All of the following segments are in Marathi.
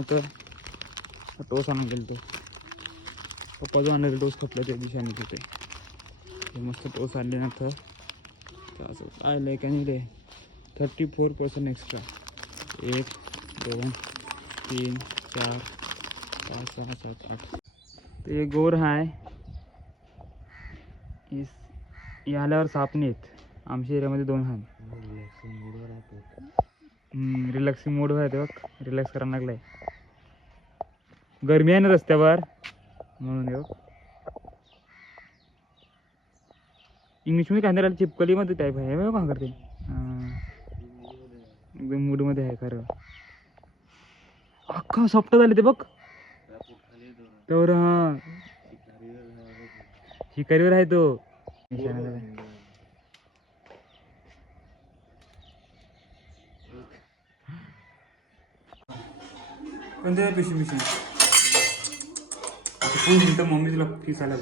होतं. टोस आणून गेलो तो पप्पा जो आणलेला टोस खपला त्या दिवशी आणत होते मस्त टोस आणले ना तर असं काय लय काय नाही रे. थर्टी फोर पर्सेंट एक्स्ट्रा एक दोन तीन चार पाच सहा सात आठ. तर हे गोर हाय. इस हे आल्यावर साप नाहीत आमच्या एरियामध्ये दोन हाय. रिलॅक्सिंग मोड आहे ते बघ. रिलॅक्स करायला लागलाय. गरमी आहे ना रस्त्यावर? म्हणून हे बघ. इंग्लिशमध्ये काय नाही चिपकलीमध्ये टाईप आहे. बघ का करते एकदम एकदम मूडमध्ये आहे खरं. अख्खा सॉफ्ट झाले ते बघ. तर हा. शिकारीवर आहे तो कोणत्या पिशवी पिशवी आता कोण म्हणतं मम्मी तुला फीस आला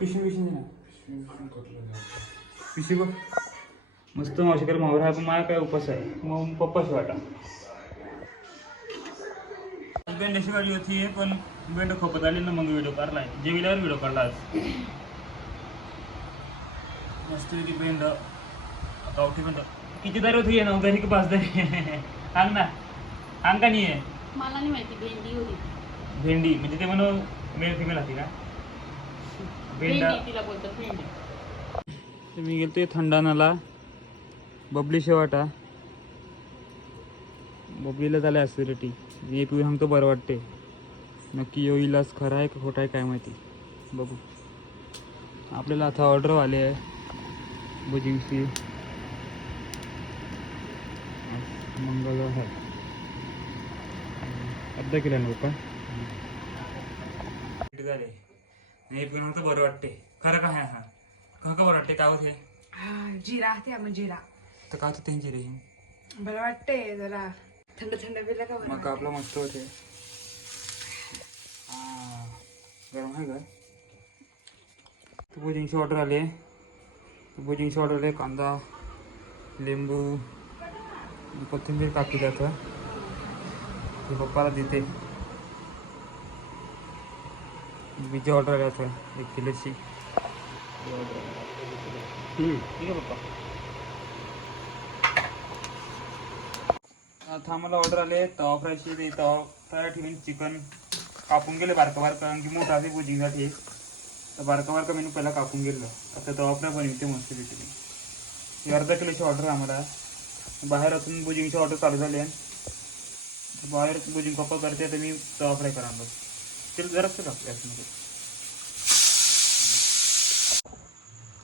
पिशवी नाही. ना पिशवी बघ. मस्त मावशीकर मावर आहे पण माझा काय उपास आहे. मग पप्पाशी वाटा बेंड अशी गाडी होती पण बेंड खोपत आली ना मग व्हिडिओ काढलाय. जेविल्यावर व्हिडिओ काढला आज. मस्त ती बेंड. गावठी बेंड किती दारी होती ये नऊ दारी की पाच दारी? सांग ना. का नाही आहे? मला नाही माहिती भेंडी होती. भेंडी म्हणजे ते म्हणून मेल फिमेल होती का? भेंडा भेंडी तिला बोलतात भेंडी. तर मी गेलते थंडानाला बबली शेवाटा. बबलीला झालं ॲसिडिटी. मी एक सांगतो बरं वाटते नक्की यो इलाज खरा आहे का खोटा आहे काय माहिती. बघू. आपल्याला आता ऑर्डर आले आहे. भुजिंगची. मंगळ आहे. अर्धा किलो ना पप्पा झाले. नाही पण सांगतो बरं वाटते. खरं का हा हा? का का बरं वाटते? काय होते हा जिरा त्या मग जिरा. तर काय होतं त्यांची रे बरं वाटतंय जरा थंड थंड पिलं का बरं मग आपलं मस्त होते हा, गरम आहे का? तू भुजिंगची ऑर्डर आली तू भुजिंगची ऑर्डर आली कांदा लिंबू कोथिंबीर कापली जातं. ते पप्पाला देते बीजी ऑर्डर आली आता एक किलोची. ठीक आहे पप्पा. आता आम्हाला ऑर्डर आले तवा फ्रायची ते तवा फ्राय ठेवून चिकन कापून गेले बारका बारका कारण की मोठा असे भुजिंगसाठी तर बारका बारका मेनू पहिला कापून गेलं. आता तवा फ्राय बनवते मस्त ही अर्धा किलोची ऑर्डर आम्हाला. बाहेर असून भुजिंगची ऑर्डर चालू झाली आहे बाहेर भुजिंग पप्पा करते तर मी तवा फ्राय करा आणलो ते जराच टाकते आतमध्ये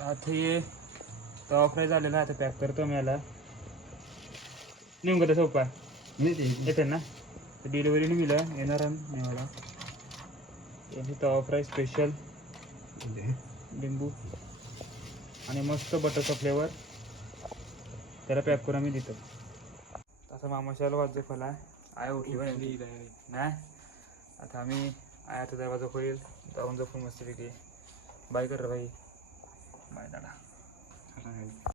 आता हे तवा फ्राय झालेला आहे आता पॅक करतो मी याला. नेमकं उपाय येते ना? तर डिलिव्हरीने मिळलं येणार आहे मला तवा फ्राय स्पेशल लिंबू. आणि मस्त बटरचा फ्लेवर त्याला पॅक करून आम्ही देतो. तसं मामाशाला वाजो फला आय उठली बरं नाही आता आम्ही आय आता दरवाजा खोलील जाऊन जाऊ मस्तपैकी बाय कर रे भाई बाय दादा।